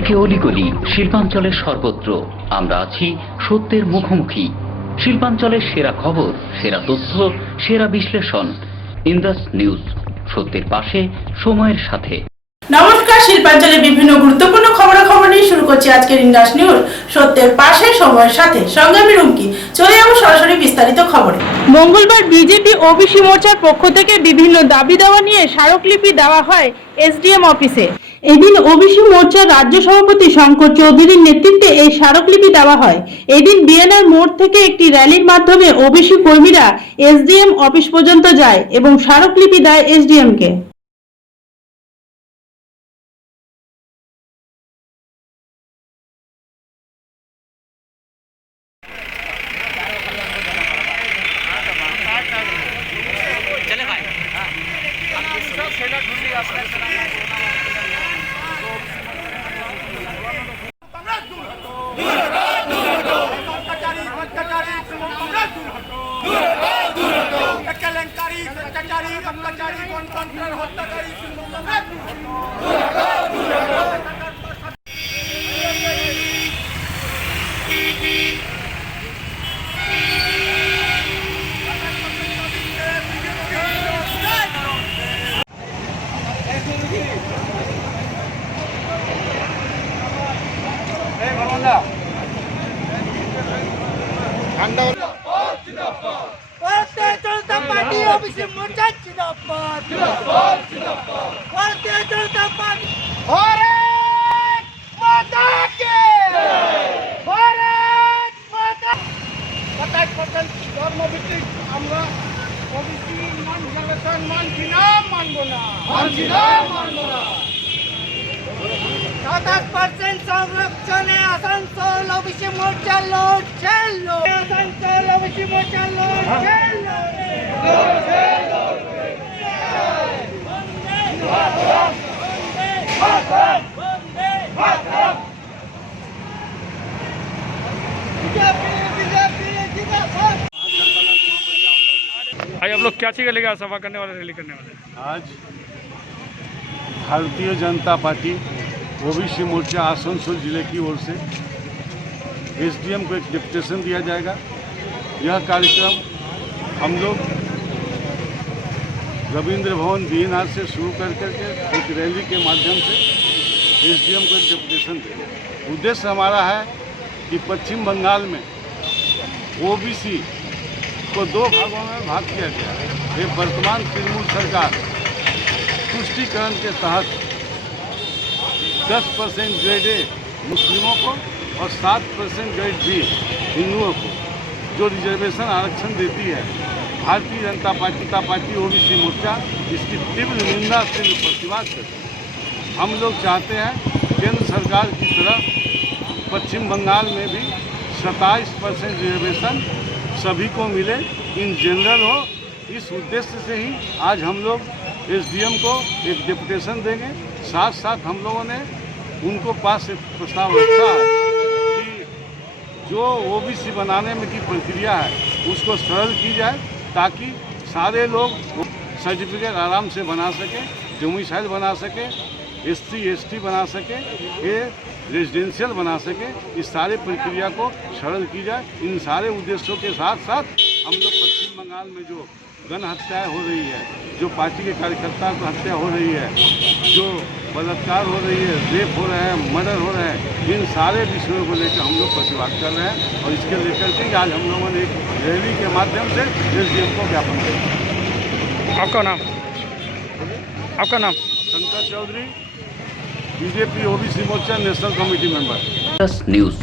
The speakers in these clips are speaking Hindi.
থেকে অলিগলি শিল্পাঞ্চলের সর্বত্র আমরা আছি সত্যের মুখোমুখি। শিল্পাঞ্চলের সেরা খবর, সেরা তথ্য, সেরা বিশ্লেষণ। ইন্দাস নিউজ, সত্যের পাশে, সময়ের সাথে। নমস্কার, শিল্পাঞ্চলের বিভিন্ন গুরুত্বপূর্ণ খবরাখবর নিয়ে শুরু করছি আজকের ইন্দাস নিউজ, সত্যের পাশে, সময়ের সাথে। সঙ্গে আমি রুমকি। চলে যাবো সরাসরি বিস্তারিত খবরে। মঙ্গলবার বিজেপি ওবিসি মোর্চার পক্ষ থেকে বিভিন্ন দাবি দাওয়া নিয়ে স্মারকলিপি দেওয়া হয় এসডিএম অফিসে। এদিন ওবিসি মোর্চার রাজ্য সভাপতি শঙ্কর চৌধুরীর নেতৃত্বে এই স্মারকলিপি দেওয়া হয়। এদিন বিএনআর মোড় থেকে একটি র্যালির মাধ্যমে ওবিসি কর্মীরা এসডিএম অফিস পর্যন্ত যায় এবং স্মারকলিপি দেয় এসডিএম কে। भारतीय जनता पार्टी ओबीसी मोर्चा जिंदाबाद, भारतीय जनता पार्टी भारत माता की, भारत माता। 27% ধর্মভিত্তিক আমরা ওবিসি মান রিজার্ভেশন মানছি না, মানবো না, মানছি না, মানবো না। 27% সংরক্ষণে আসানসোল ওবিসি মোর্চা লড়ছে, আসানসোল ওবিসি মোর্চা লড়ছে, भाई आप लोग क्या चीज़ लेकर सभा करने वाले, रैली करने वाले? आज भारतीय जनता पार्टी ओबीसी मोर्चा आसनसोल जिले की ओर से एसडीएम को एक डिप्यूटेशन दिया जाएगा। यह कार्यक्रम हम लोग रविंद्र भवन बीएनआर से शुरू कर करके एक रैली के माध्यम से एसडीएम को एक डिप्यूटेशन देंगे। उद्देश्य हमारा है कि पश्चिम बंगाल में ओबीसी को दो भागों में भाग किया गया है। ये वर्तमान तृणमूल सरकार तुष्टीकरण के तहत 10% ग्रेड ए मुस्लिमों को और 7% ग्रेड बी हिंदुओं को जो रिजर्वेशन आरक्षण देती है, भारतीय जनता पार्टी ओबीसी मोर्चा इसकी तीव्र निंदा से प्रतिवाद करती है। हम लोग चाहते हैं केंद्र सरकार की तरफ पश्चिम बंगाल में भी 27% रिजर्वेशन सभी को मिले, इन जनरल हो। इस उद्देश्य से ही आज हम लोग एसडीएम को एक डिप्यूटेशन देंगे। साथ साथ हम लोगों ने उनको पास एक प्रस्ताव रखा है कि जो ओबीसी बनाने में की प्रक्रिया है उसको सरल की जाए, ताकि सारे लोग सर्टिफिकेट आराम से बना सकें, डोमिसाइल बना सकें, SC ST बना सके, ये रेजिडेंशियल बना सके। इस सारे प्रक्रिया को सरल की जाए। इन सारे उद्देश्यों के साथ साथ हम लोग पश्चिम बंगाल में जो गण हत्याएँ हो रही है, जो पार्टी के कार्यकर्ताओं की हत्या हो रही है, जो बलात्कार हो रही है, रेप हो रहे हैं, मर्डर हो रहे हैं, इन सारे विषयों को लेकर हम लोग प्रतिवाद कर रहे हैं। और इसके लेकर के आज हम लोगों ने एक रैली के माध्यम से एसडीएम को ज्ञापन किया। आपका नाम? आपका नाम? Shankar Chowdhury, BJP OBC Morcha national committee member. Indus News,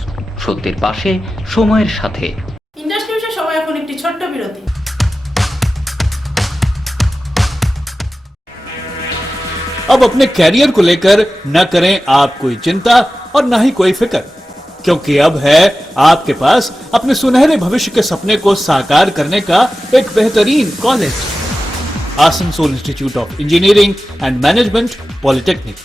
সত্যের পাশে, সময়ের সাথে। ইন্দাস নিউজের সময় এখন একটি ছোট্ট বিরতি। अब अपने कैरियर को लेकर न करें आप कोई चिंता और न ही कोई फिक्र, क्योंकि अब है आपके पास अपने सुनहरे भविष्य के सपने को साकार करने का एक बेहतरीन college, Asansol Institute of Engineering and Management polytechnic,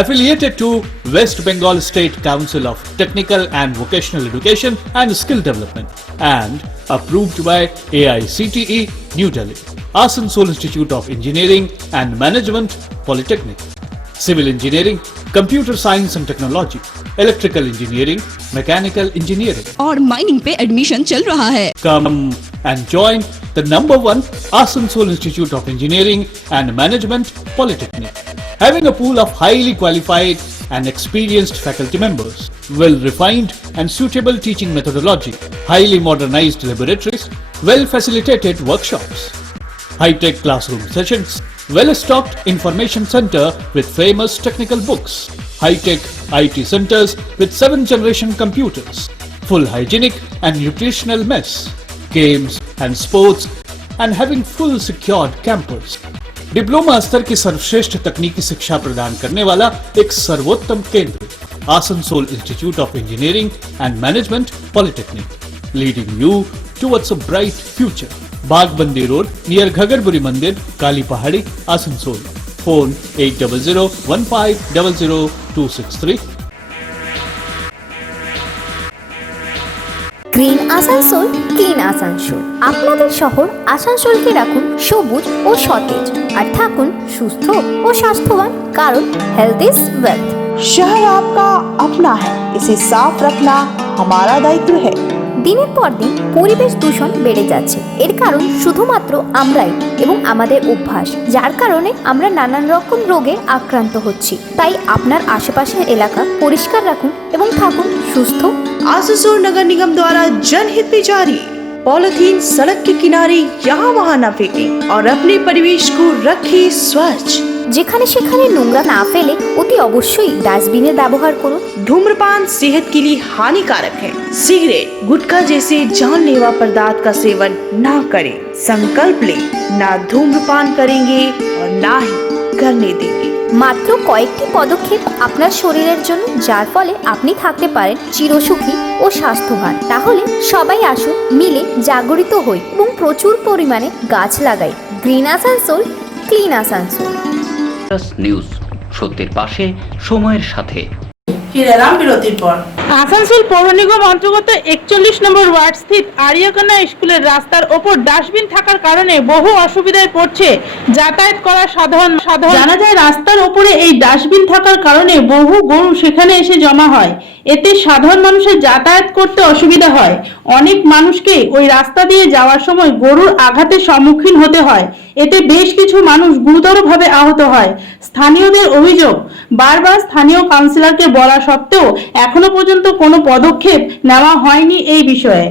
affiliated to West Bengal State Council of Technical and Vocational Education and Skill Development and approved by AICTE New Delhi. Asansol Institute of Engineering and Management Polytechnic. civil engineering, computer science and technology, electrical engineering, mechanical engineering. और माइनिंग पे एडमिशन चल रहा है। Come and join the #1 Asansol Institute of Engineering and Management Polytechnic, having a pool of highly qualified and experienced faculty members, well-refined and suitable teaching methodology, highly modernized laboratories, well-facilitated workshops, high-tech classroom sessions, well-stocked information center with famous technical books, high-tech IT centers with 7th-generation computers, full hygienic and nutritional mess, games and sports, and having full secured campus. Diploma स्तर की सर्वश्रेष्ठ तकनीकी शिक्षा प्रदान करने वाला एक सर्वोत्तम केंद्र, Asansol Institute of Engineering and Management Polytechnic, leading you towards a bright future. Bagbandi Road near Ghagarburi Mandir, Kali Pahari, Asansol. Phone 8001500263। Green Asansol clean Asansol আপনাদের শহর আসানসোলকে রাখুন সবুজ ও সতেজ আর থাকুন সুস্থ ও স্বাস্থ্যবান কারণ হেলথ ইজ ওয়েলথ। शहर आपका अपना है, इसे साफ रखना हमारा दायित्व है। দিনের পর দিন পরিবেশ দূষণ বেড়ে যাচ্ছে, এর কারণ শুধুমাত্র আমরাই এবং আমাদের অভ্যাস, যার কারণে আমরা নানান রকম রোগে আক্রান্ত হচ্ছি। তাই আপনার আশেপাশের এলাকা পরিষ্কার রাখুন এবং থাকুন সুস্থ। आसनसोल नगर निगम द्वारा जनहित में जारी। पॉलिथीन सड़क के किनारे यहाँ वहाँ न फेंकें और अपने परिवेश को रखें स्वच्छ। যেখানে সেখানে নোংরা না ফেলে অতি অবশ্যই ডাস্টবিনের ব্যবহার করুন। धूम्रपान सेहत के लिए हानिकारक है। सिगरेट, गुटखा जैसे जानलेवा पदार्थ का सेवन ना करें। संकल्प ले, ना धूम्रपान करेंगे और ना ही करने देंगे। মাত্র কয়েকটি পদক্ষেপ আপনার শরীরের জন্য, যার ফলে আপনি থাকতে পারেন চিরসুখী ও স্বাস্থ্যবান। তাহলে সবাই আসুন, মিলে জাগরিত হই এবং প্রচুর পরিমাণে গাছ লাগাই। Green Asansol clean Asansol. News, সত্যের পাশে, সময়ের সাথে। ফিরে এলাম বিরতির পর। আসানসোল পৌর নিগম অন্তর্গত 41 নম্বর ওয়ার্ড স্থিত আরিয়াকানা স্কুলের রাস্তার ওপর ডাস্টবিন থাকার কারণে বহু অসুবিধায় পড়ছে যাতায়াত করা সাধারণ। জানা যায় রাস্তার ওপরে এই ডাস্টবিন থাকার কারণে বহু গরু সেখানে এসে জমা হয়, এতে সাধারণ মানুষের যাতায়াত করতে অসুবিধা হয়। অনেক মানুষকে ওই রাস্তা দিয়ে যাওয়ার সময় গরুর আঘাতের সম্মুখীন হতে হয়, এতে বেশ কিছু মানুষ গুরুতরভাবে আহত হয়। স্থানীয়দের অভিযোগ, বারবার স্থানীয় কাউন্সিলরকে বলা সত্ত্বেও এখনো পর্যন্ত কোনো পদক্ষেপ নেওয়া হয়নি এই বিষয়ে।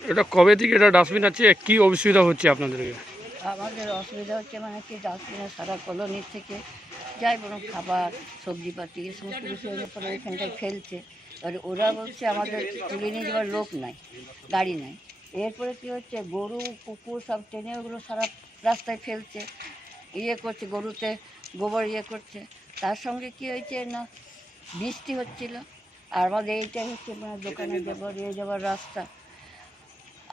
এটা কবে থেকে এটা ডাস্টবিন আছে, কি অসুবিধা হচ্ছে আপনাদেরকে? আমাদের অসুবিধা হচ্ছে মানে কি, ডাস্টবিনে সারা কলোনির থেকে যাই বরং খাবার সবজিপাতি এই সমস্ত কিছু এনে পরে ওইখানটায় ফেলছে। এবারে ওরা বলছে আমাদের তুলে নিয়ে যাওয়ার লোক নাই, গাড়ি নাই। এরপরে কী হচ্ছে, গরু কুকুর সব টেনে ওগুলো সারা রাস্তায় ফেলছে, ইয়ে করছে, গরুতে গোবর ইয়ে করছে। তার সঙ্গে কী হয়েছে না, বৃষ্টি হচ্ছিল আর আমাদের এইটাই হচ্ছে মানে দোকানে যাবার ইয়ে যাওয়ার রাস্তা।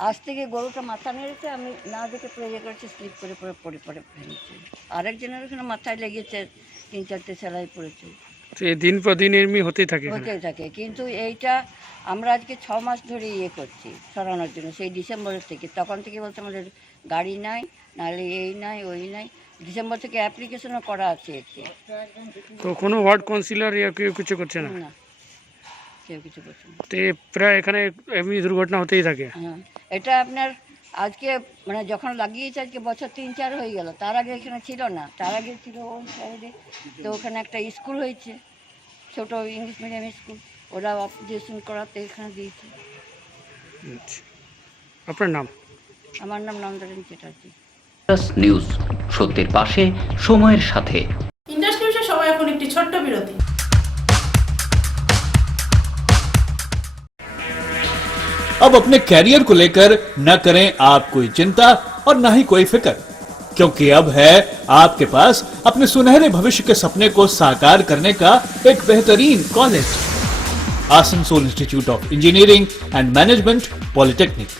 আজ থেকে গরুটা মাথা নেড়েছে, আমি না দেখে পড়ে ইয়ে করেছি, স্লিপ করে পড়ে ফেলেছি। আরেকজনের ওখানে মাথায় লেগেছে, 3-4টে সেলাই পড়েছে। দিন পর দিন এমনি হতেই থাকে। কিন্তু এইটা আমরা আজকে 6 মাস ধরে ইয়ে করছি সরানোর জন্য, সেই ডিসেম্বরের থেকে। তখন থেকে বলতে আমাদের গাড়ি নাই, নাহলে এই নাই ওই নাই। ডিসেম্বর থেকে অ্যাপ্লিকেশনও করা আছে এতে। তো কোনো ওয়ার্ড কাউন্সিলর কেউ কিছু করছে না? না, কেউ কিছু করছে না। তো প্রায় এখানে এমনি দুর্ঘটনা হতেই থাকে। হ্যাঁ, এটা আপনার আজকে মানে যখন লাগিয়েছে আজকে বছর 3-4 হয়ে গেল। তার আগে এখানে ছিল না, তার আগে ছিল ওই সাইডে। তো ওখানে একটা স্কুল হয়েছে, ছোট ইংলিশ মিডিয়াম স্কুল, ওরা অপারেশন করাতে এখানে দিয়েছে। আপনার নাম? আমার নাম নন্দরানী চ্যাটার্জি। নিউজ, সত্যের পাশে সময়ের সাথে। ইন্ডাস নিউজের সময় এখন একটি ছোট্ট বিরতি। अब अपने कैरियर को लेकर न करें आप कोई चिंता और न ही कोई फिक्र, क्योंकि अब है आपके पास अपने सुनहरे भविष्य के सपने को साकार करने का एक बेहतरीन college, Asansol Institute of Engineering and Management polytechnic,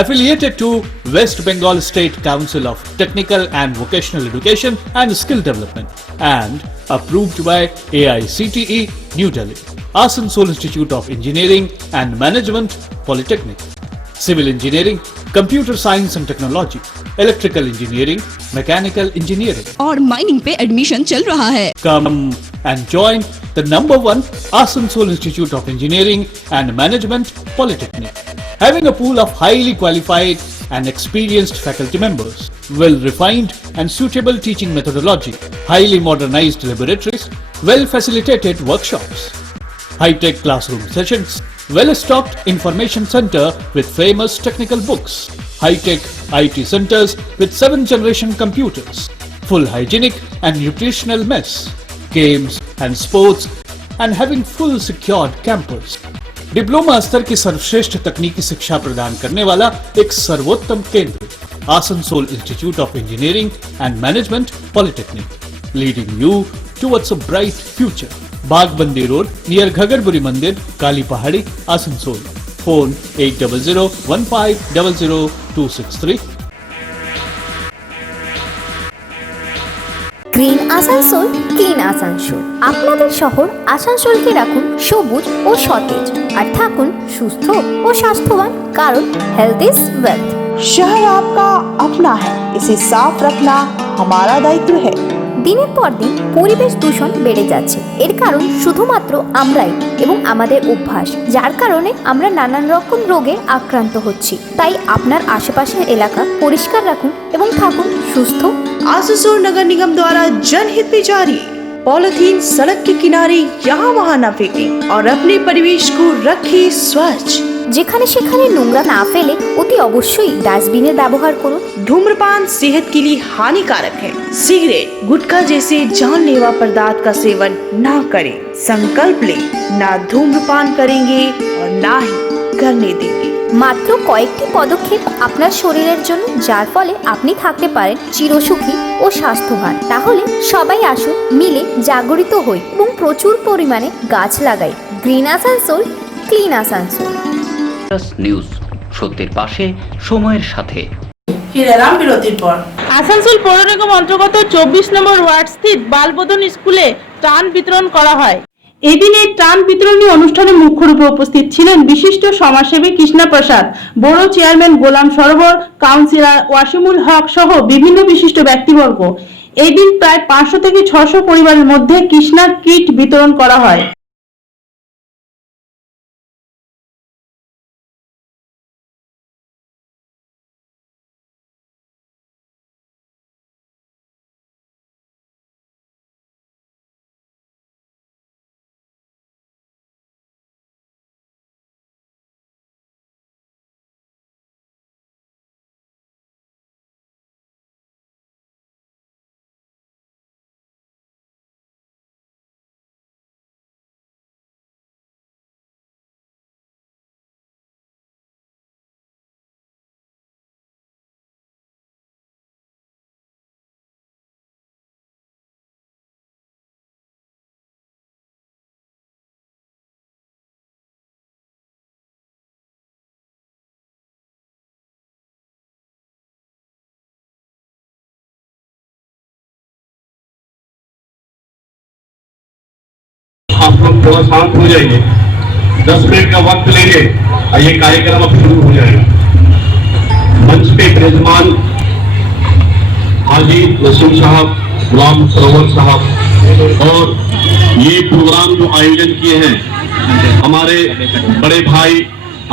affiliated to West Bengal State Council of Technical and Vocational Education and Skill Development and approved by AICTE New Delhi. Asansol Institute of Engineering and Management Polytechnic, Civil Engineering, Computer Science and Technology, Electrical Engineering, Mechanical Engineering. और माइनिंग पे एडमिशन चल रहा है। Come and join the #1 Asansol Institute of Engineering and Management Polytechnic, having a pool of highly qualified and experienced faculty members, well-refined and suitable teaching methodology, highly modernized laboratories, well-facilitated workshops, high-tech classroom sessions, well-stocked information center with famous technical books, high-tech IT centers with 7th-generation computers, full hygienic and nutritional mess, games and sports, and having full secured campus. Diploma स्तर की सर्वश्रेष्ठ तकनीकी शिक्षा प्रदान करने वाला एक सर्वोत्तम केंद्र, Asansol Institute of Engineering and Management Polytechnic, leading you towards a bright future. Bagbandi Road near Ghagarburi Mandir, Kali Pahari, Asansol. Phone 8001500263। Green Asansol, clean Asansol. আপনাদের শহর আসানসোলকে রাখুন সবুজ ও সতেজ, আর থাকুন সুস্থ ও স্বাস্থ্যবান, কারণ হেলথ ইজ ওয়েলথ। शहर आपका अपना है, इसे साफ रखना हमारा दायित्व है। দিনের পর দিন পরিবেশ দূষণ বেড়ে যাচ্ছে, এর কারণ শুধুমাত্র আমরাই এবং আমাদের অভ্যাস, যার কারণে আমরা নানান রকম রোগে আক্রান্ত হচ্ছি। তাই আপনার আশেপাশের এলাকা পরিষ্কার রাখুন এবং থাকুন সুস্থ। आसनसोल नगर निगम द्वारा जनहित में जारी। पॉलिथीन सड़क के किनारे यहाँ वहाँ न फेंकें और अपने परिवेश को रखें स्वच्छ। যেখানে সেখানে নোংরা না ফেলে অতি অবশ্যই ডাস্টবিনের ব্যবহার করুন। धूम्रपान सेहत के लिए हानिकारक है। सिगरेट, गुटखा जैसे जानलेवा पदार्थ का सेवन ना करें। संकल्प लें, ना धूम्रपान करेंगे और ना ही करने देंगे। মাত্র কয়েকটি পদক্ষেপ আপনার শরীরের জন্য, যার ফলে আপনি থাকতে পারেন চিরসুখী ও স্বাস্থ্যবান। তাহলে সবাই আসুন, মিলে জাগরিত হই এবং প্রচুর পরিমাণে গাছ লাগাই। Green Asansol, clean Asansol. News, সত্যের পাশে সময়ের সাথে। ফিরে এলাম বিরতির পর। আসানসোল পৌর নিগম অন্তর্গত 24 নম্বর ওয়ার্ড স্থিত বালবোধন স্কুলে ত্রাণ বিতরণ করা হয়। এদিন এই ত্রাণ বিতরণী অনুষ্ঠানে মুখ্য রূপে উপস্থিত ছিলেন বিশিষ্ট সমাজসেবী কৃষ্ণা প্রসাদ, বড় চেয়ারম্যান গোলাম সরোবর, কাউন্সিলর ওয়াসিমুল হক সহ বিভিন্ন বিশিষ্ট ব্যক্তিবর্গ। এই দিন প্রায় 500 থেকে 600 পরিবারের মধ্যে কৃষ্ণা কিট বিতরণ করা হয়। आप लोग थोड़ा शांत हो जाइए, 10 मिनट का वक्त लेंगे और ये कार्यक्रम अब शुरू हो जाएगा। मंच पे विराजमान हाजी रसूल साहब, गुलाम सरोवर साहब, और ये प्रोग्राम जो आयोजन किए हैं हमारे बड़े भाई,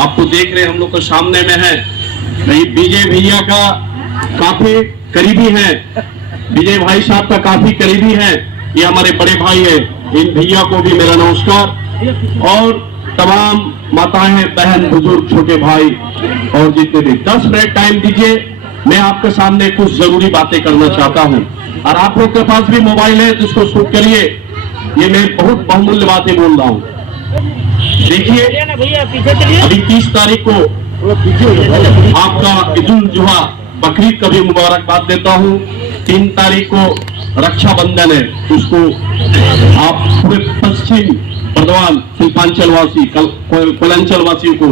आपको देख रहे हम लोग को सामने में है, विजय भैया का काफी करीबी है, विजय भाई साहब का काफी करीबी है, ये हमारे बड़े भाई है। इन भैया को भी मेरा नमस्कार, और तमाम माताएं, बहन, बुजुर्ग, छोटे भाई और जितने भी 10 मिनट टाइम दीजिए मैं आपके सामने कुछ जरूरी बातें करना चाहता हूं और आप लोग के पास भी मोबाइल है तो इसको शूट करिए। ये मैं बहुत बहुमूल्य बातें बोल रहा हूं। देखिए, अभी 30 तारीख को आपका ईद उल जुहा बकरीद का भी मुबारकबाद देता हूं। 3 तारीख को रक्षाबंधन है, उसको आप पूरे पश्चिम बर्दवान शिल्पांचल वासी कोलांचल वासियों को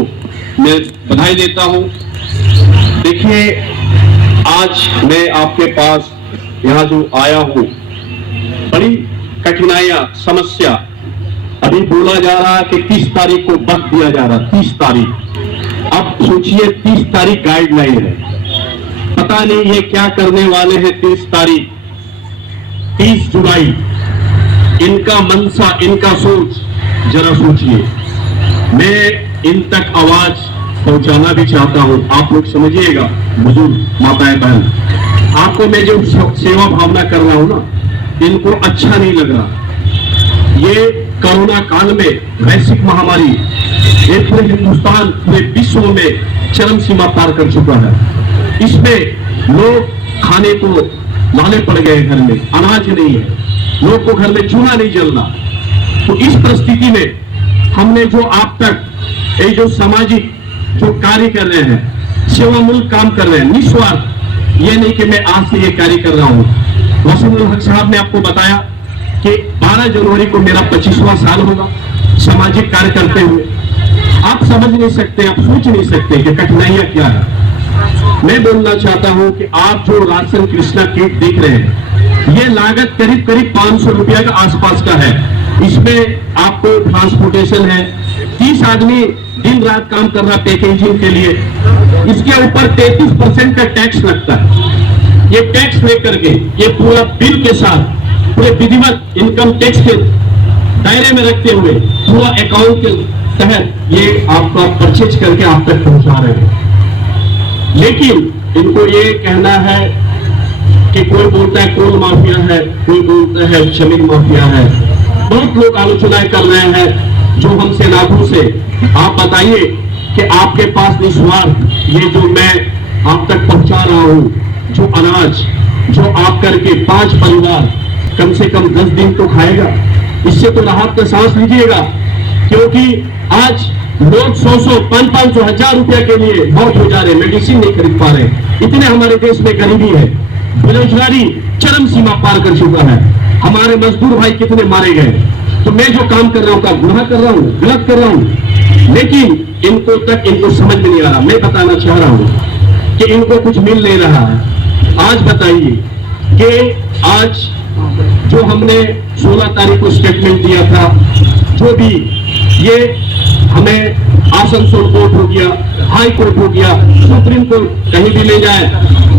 मैं बधाई देता हूं। देखिए, आज मैं आपके पास यहाँ जो आया हूं, बड़ी कठिनाइयां, समस्या, अभी बोला जा रहा है कि 30 तारीख को वक्त दिया जा रहा है, 30 तारीख। अब सोचिए 30 तारीख गाइडलाइन है, पता नहीं ये क्या करने वाले हैं 30 तारीख। 30 जुलाई इनका मनसा, इनका सोच जरा सोचिए। मैं इन तक आवाज पहुंचाना भी चाहता हूं, आप लोग समझिएगा, बुजुर्ग माताएं बहन, आपको मैं जो सेवा भावना कर रहा हूं ना, इनको अच्छा नहीं लग रहा। ये कोरोना काल में वैश्विक महामारी ये पूरे हिंदुस्तान, पूरे विश्व में चरम सीमा पार कर चुका है। इसमें लोग खाने को लाने पड़ गए, घर में अनाज नहीं है, लोग को घर में चूल्हा नहीं जल रहा। तो इस परिस्थिति में हमने जो आप तक ये जो सामाजिक जो कार्य कर रहे हैं, सेवामूलक काम कर रहे हैं, निस्वार्थ, ये नहीं कि मैं आज से ये कार्य कर रहा हूं। वसीमुल हक साहब ने आपको बताया कि 12 जनवरी को मेरा 25वां साल होगा सामाजिक कार्य करते हुए। आप समझ नहीं सकते, आप सोच नहीं सकते कि कठिनाइयां क्या है। मैं बोलना चाहता हूं कि आप जो राशन कृष्णा किट देख रहे हैं, ये लागत करीब करीब 500 रुपया का आसपास का है। इसमें आपको ट्रांसपोर्टेशन है, 30 आदमी दिन रात काम कर रहा पैकेजिंग के लिए। इसके ऊपर 33% का टैक्स लगता है। ये टैक्स लेकर के ये पूरा बिल के साथ पूरे विधिवत इनकम टैक्स के दायरे में रखते हुए पूरा अकाउंट के तहत ये आपका परचेज करके आप तक पहुंचा रहे हैं। लेकिन इनको ये कहना है कि कोई बोलता है कोल माफिया है, कोई बोलता है जमीन माफिया है। बहुत लोग आलोचनाएं कर रहे हैं जो हमसे नाखुश से। आप बताइए कि आपके पास निस्वार्थ ये जो मैं आप तक पहुंचा रहा हूं, जो अनाज जो आप करके 5 परिवार कम से कम 10 दिन तो खाएगा, इससे तो राहत का सांस लीजिएगा। क्योंकि आज लोग 100-100, 500-500, 1000 रुपया के लिए बहुत हो जा रहे, मेडिसिन नहीं खरीद पा रहे। इतने हमारे देश में गरीबी है, बेरोजगारी चरम सीमा पार कर चुका है। हमारे मजदूर भाई कितने मारे गए। तो मैं जो काम कर रहा हूं, गुनाह कर रहा हूं, गलत कर रहा हूं, लेकिन इनको समझ में नहीं आ रहा। मैं बताना चाह रहा हूं कि इनको कुछ मिल नहीं रहा है। आज बताइए कि आज जो हमने 16 तारीख को स्टेटमेंट दिया था, जो भी ये हमें आसनसोल कोर्ट हो गया, हाई कोर्ट हो गया, सुप्रीम कोर्ट कहीं भी ले जाए,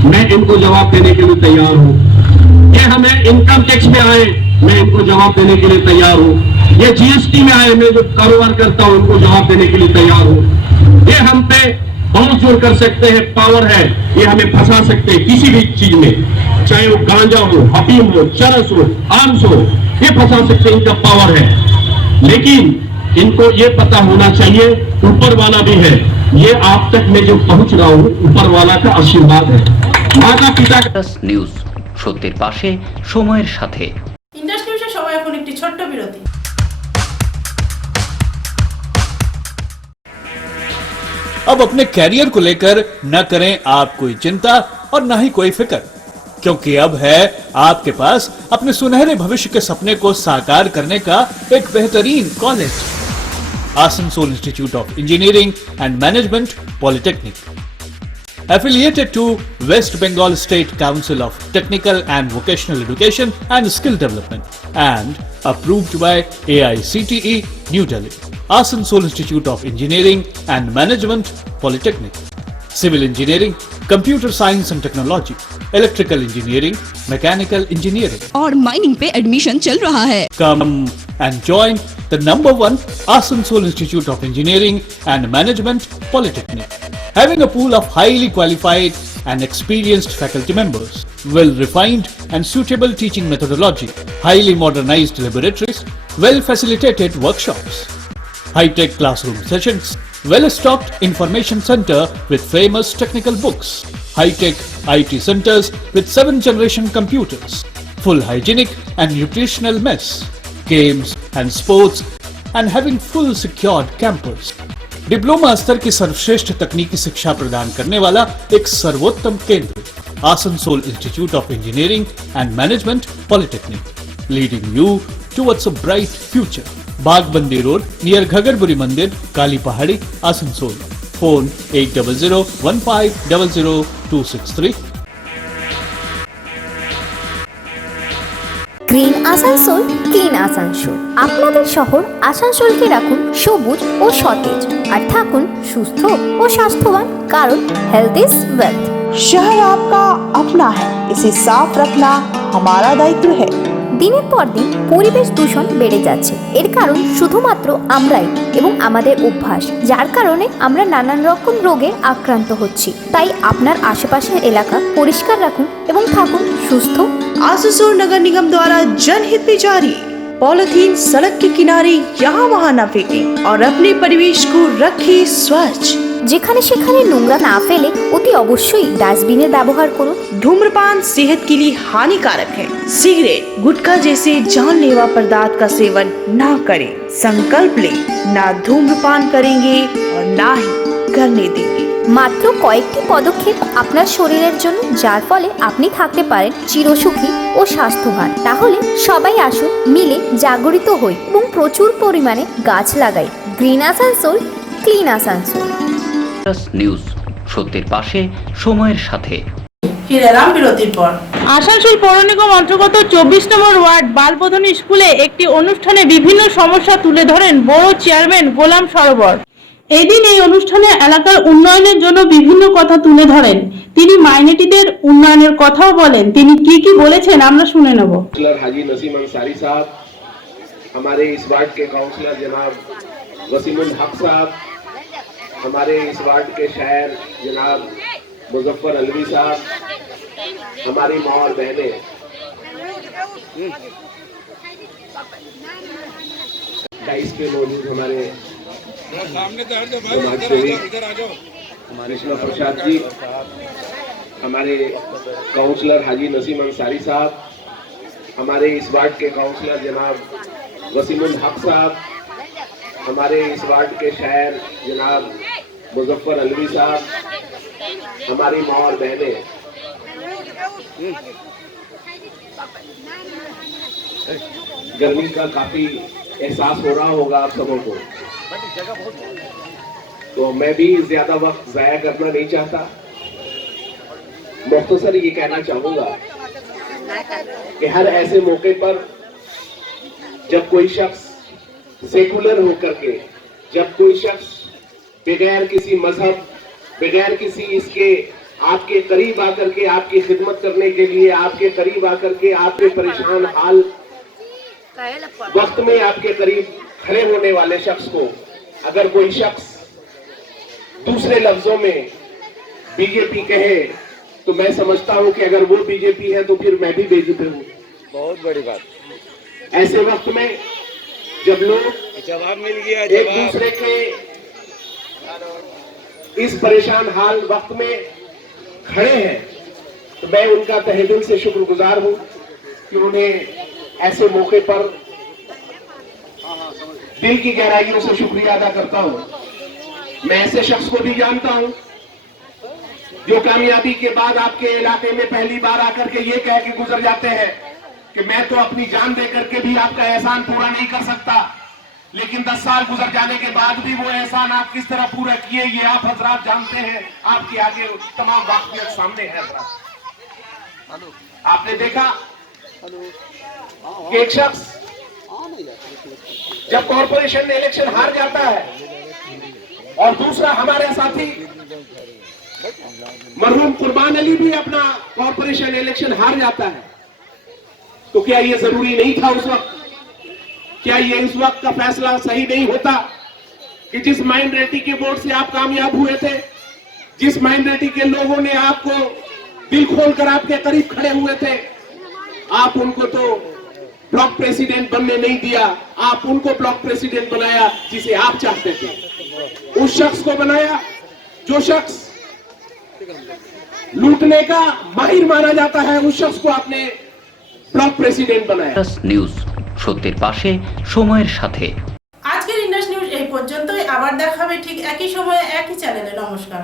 मैं इनको जवाब देने के लिए तैयार हूं। ये हमें इनकम टैक्स में आए, मैं इनको जवाब देने के लिए तैयार हूं। ये जीएसटी में आए, मैं जो कारोबार करता हूं उनको जवाब देने के लिए तैयार हूं। ये हम पे बहुत जोर कर सकते हैं, पावर है, ये हमें फंसा सकते हैं किसी भी चीज में, चाहे वो गांजा हो, हफीम हो, चरस हो, आर्म्स हो, ये फंसा सकते हैं, इनका पावर है। लेकिन इनको ये पता होना चाहिए ऊपर वाला भी है। ये आप तक मैं जो पहुंच रहा हूं, ऊपर वाला का आशीर्वाद है। माता पिता নিউজ সত্যের পাশে সময়ের সাথে। ইন্ডাস নিউজের সময় এখন একটি ছোট্ট বিরতি। अब अपने कैरियर को लेकर न करें आप कोई चिंता और न ही कोई फिक्र, क्योंकि अब है आपके पास अपने सुनहरे भविष्य के सपने को साकार करने का एक बेहतरीन college, Asansol Institute of Engineering and Management polytechnic, affiliated to West Bengal State Council of Technical and Vocational Education and Skill Development and approved by AICTE New Delhi. Asansol Institute of Engineering and Management Polytechnic, Civil Engineering, Computer Science and Technology, Electrical Engineering, Mechanical Engineering और माइनिंग पे एडमिशन चल रहा है। Come and join the #1 Asansol Institute of Engineering and Management Polytechnic, having a pool of highly qualified and experienced faculty members, well-refined and suitable teaching methodology, highly modernized laboratories, well-facilitated workshops, high-tech classroom sessions, well-stocked information center with famous technical books, high-tech IT centers with 7th generation computers, full hygienic and nutritional mess, games and sports, and having full secured campus. Diploma स्तर की सर्वश्रेष्ठ तकनीकी शिक्षा प्रदान करने वाला एक सर्वोत्तम केंद्र Asansol Institute of Engineering and Management Polytechnic, leading you towards a bright future. Bagbandi Road near Ghagarburi Mandir, Kali Pahari, Asansol. Phone 8001500263. Green Asansol, clean Asansol. আপনাদের শহর আসানসোলকে রাখুন সবুজ ও সতেজ, আর থাকুন সুস্থ ও স্বাস্থ্যবান, কারণ হেলথ ইজ ওয়েলথ। शहर आपका अपना है, इसे साफ रखना हमारा दायित्व है। দিনের পর দিন পরিবেশ দূষণ বেড়ে যাচ্ছে, এর কারণ শুধুমাত্র আমরাই এবং আমাদের অভ্যাস, যার কারণে আমরা নানান রকম রোগে আক্রান্ত হচ্ছি। তাই আপনার আশেপাশের এলাকা পরিষ্কার রাখুন এবং থাকুন সুস্থ। आसनसोल नगर निगम द्वारा जनहित में जारी। पॉलिथीन सड़क के किनारे यहाँ वहाँ न फेंकें और अपने परिवेश को रखें स्वच्छ। যেখানে সেখানে নোংরা না ফেলে অতি অবশ্যই ডাস্টবিনের ব্যবহার করুন। धूम्रपान सेहत के लिए हानिकारक है। सिगरेट, गुटखा जैसे जानलेवा पदार्थ का सेवन ना करें। संकल्प लें, ना धूम्रपान करेंगे और ना ही करने देंगे। মাত্র কয়েকটি পদক্ষেপ আপনার শরীরের জন্য, যার ফলে আপনি থাকতে পারেন চিরসুখী ও স্বাস্থ্যবান। তাহলে সবাই আসুন, মিলে জাগরিত হই এবং প্রচুর পরিমাণে গাছ লাগাই। Green Asansol, clean Asansol. News, সত্যের পাশে, সময়ের সাথে। ফিরে এলাম বিরতির পর। আসানসোল পৌর নিগম অন্তর্গত 24 নম্বর ওয়ার্ড বালবোধনী স্কুলে একটি অনুষ্ঠানে বিভিন্ন সমস্যা তুলে ধরেন বড় চেয়ারম্যান গোলাম সরোবর। এদিন এই অনুষ্ঠানে এলাকার উন্নয়নের জন্য বিভিন্ন কথা তুলে ধরেন তিনি। মাইনরিটিদের উন্নয়নের কথাও বলেন। তিনি কি কি বলেছেন আমরা শুনে নেব। हाजी नसीम अंसारी साहब, हमारे इस वार्ड के काउंसलर जनाब वसीमुल हक साहब, हमारे इस वार्ड के शायर जनाब मुजफ्फर अलवी साहब, हमारी माँ और बहनें, डाइस पे मौजूद हमारे कृष्णा प्रसाद जी, हमारे काउंसलर हाजी नसीम अंसारी साहब, हमारे इस वार्ड के काउंसलर जनाब वसीमुल हक साहब, हमारे इस वार्ड के शायर जनाब मुजफ्फर अलवी साहब, हमारी माँ और बहनें, गर्मी का काफी एहसास हो रहा होगा आप सबों को, तो मैं भी ज्यादा वक्त जाया करना नहीं चाहता। मुख्तसर ये कहना चाहूंगा कि हर ऐसे मौके पर जब कोई शख्स सेकुलर होकर के, जब कोई शख्स बगैर किसी मजहब, बगैर किसी इसके आपके करीब आकर के आपकी खिदमत करने के लिए, आपके करीब आकर के आपके परेशान हाल वक्त में आपके करीब खड़े होने वाले शख्स को अगर कोई शख्स दूसरे लफ्जों में बीजेपी कहे, तो मैं समझता हूं कि अगर वो बीजेपी है तो फिर मैं भी बीजेपी हूं। बहुत बड़ी बात। ऐसे वक्त में जब लोग जवाब मिल गया, एक दूसरे के इस परेशान हाल वक्त में खड़े हैं, तो मैं उनका तहे दिल से शुक्रगुजार हूं कि उन्हें ऐसे मौके पर दिल की गहराइयों से शुक्रिया अदा करता हूं। मैं ऐसे शख्स को भी जानता हूं जो कामयाबी के बाद आपके इलाके में पहली बार आकर के ये कह के गुजर जाते हैं कि मैं तो अपनी जान दे करके भी आपका एहसान पूरा नहीं कर सकता, लेकिन 10 साल गुजर जाने के बाद भी वो एहसान आप किस तरह पूरा किए ये आप हजरात जानते हैं। आपके आगे तमाम वाकयात सामने है हजरात। आपने देखा कि एक शख्स जब कॉरपोरेशन में इलेक्शन हार जाता है और दूसरा हमारे साथी मरहूम कुर्बान अली भी अपना कॉरपोरेशन इलेक्शन हार जाता है, तो क्या ये जरूरी नहीं था उस वक्त? क्या ये इस वक्त का फैसला सही नहीं होता कि जिस माइनॉरिटी के वोट से आप कामयाब हुए थे, जिस माइनॉरिटी के लोगों ने आपको दिल खोलकर आपके करीब खड़े हुए थे, आप उनको तो ब्लॉक प्रेसिडेंट बनने नहीं दिया, आप उनको ब्लॉक प्रेसिडेंट बनाया जिसे आप चाहते थे। उस शख्स को बनाया जो शख्स लूटने का माहिर माना जाता है, उस शख्स को आपने ब्लॉक प्रेसिडेंट बनाया। ইন্ডাস নিউজ, সত্যের পাশে সময়ের সাথে। আজকের ইন্ডাস নিউজ এই পর্যন্তই। আবার দেখা হবে ঠিক একই সময়ে একই চ্যানেলে। নমস্কার।